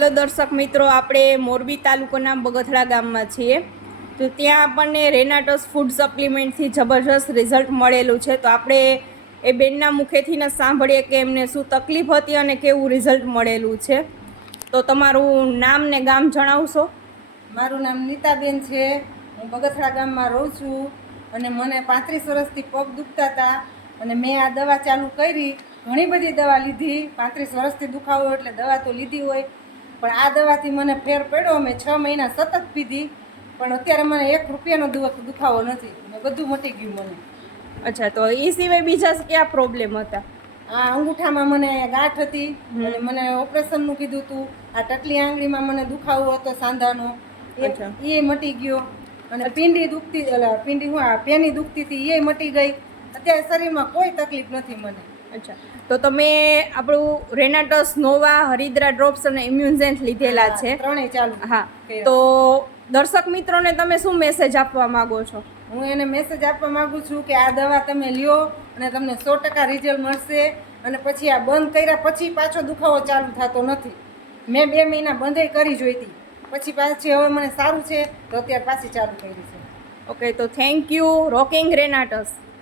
Hello દર્શક મિત્રો, આપણે મોરબી તાલુકાના બગથડા ગામમાં છીએ. તો ત્યાં આપણને રેનાટસ ફૂડ સપ્લિમેન્ટથી જબરજસ્ત રિઝલ્ટ મળેલું છે. તો આપણે એ બેનના મુખેથી ને સાંભળીએ કે એમને શું તકલીફ હતી અને કેવું રિઝલ્ટ મળેલું છે. તો તમારું નામ ને ગામ જણાવશો? મારું નામ નીતાબેન છે. હું બગથડા ગામમાં રહું છું અને મને 35 વર્ષથી પગ દુખતા હતા અને મેં આ દવા ચાલુ કરી. ઘણી બધી દવા લીધી. 35 વર્ષથી દુખાવો એટલે દવા તો લીધી હોય, પણ આ દવાથી મને ફેર પડ્યો. મેં 6 મહિના સતત પીધી, પણ અત્યારે મને 1 રૂપિયાનો દુખાવો નથી. બધું મટી ગયું મને. અચ્છા, તો એ સિવાય બીજા કયા પ્રોબ્લેમ હતા? આ અંગૂઠામાં મને ગાંઠ હતી અને મને ઓપરેશનનું કીધું હતું. આ ટટલી આંગળીમાં મને દુખાવો હતો સાંધાનો, એ મટી ગયો. અને પિંડી દુખતી, પેની દુખતી હતી, એ મટી ગઈ. અત્યારે શરીરમાં કોઈ તકલીફ નથી મને. અચ્છા, તો તમે આપણું રેનાટસ નોવા, હરિદ્રા ડ્રોપ્સ અને ઇમ્યુન્ઝેન્ટ લીધેલા છે? ત્રણેય ચાલુ. હા, તો દર્શક મિત્રોને તમે શું મેસેજ આપવા માંગો છો? હું એને મેસેજ આપવા માંગુ છું કે આ દવા તમે લ્યો અને તમને 100% રિઝલ્ટ મળશે. અને પછી આ બંધ કર્યા પછી પાછો દુખાવો ચાલુ થતો નથી. મેં 2 મહિના બંધ કરી જોઈ હતી, પછી પાછી હવે મને સારું છે તો અત્યારે પાછી ચાલુ કરી છે. ઓકે, તો થેન્ક યુ. રોકિંગ રેનાટસ.